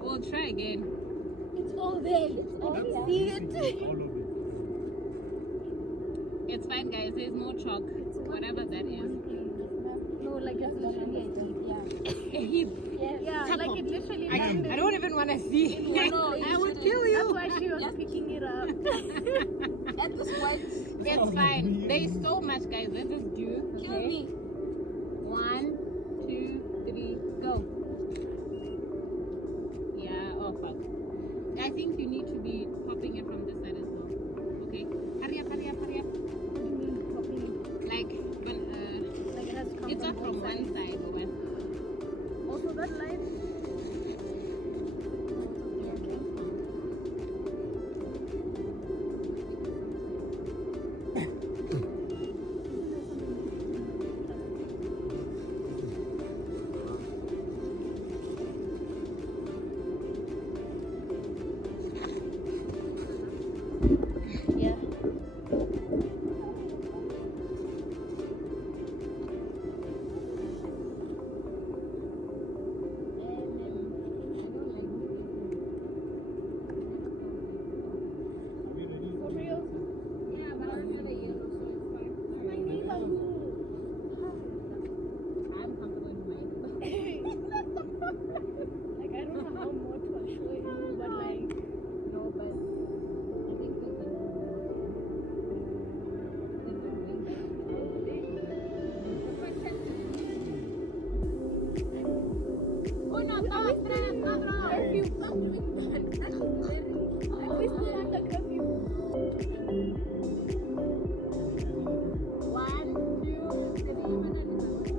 We'll try again. It's all there. It's all there. See it? It's fine, guys. There's no chalk. Whatever that is. No, like it's literally a heap. Yeah. A heap. Yeah, like it literally. I don't even want to see. No, I would kill you. That's why she was picking it up. At this point, It's fine. There's so much, guys. Let's just do. kill me. 1, 2, 3, go. Yeah. Oh fuck. I think you need to be popping it from this side as well. Okay. Hurry up, hurry up, hurry up. What do you mean popping it? Like when Like it has to come it's from up from both one sides. side or one. Also, that light. Yeah. For real? Yeah, but I'm not a yellow, so it's fine. My neighbor who? I'm comfortable in mine. Like, I don't know how much to show you, but like, No, but I think we can. Uno, dos, tres, cuatro. curfew, stop doing that. We still under curfew. 1, 2, 3,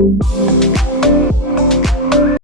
Thank you.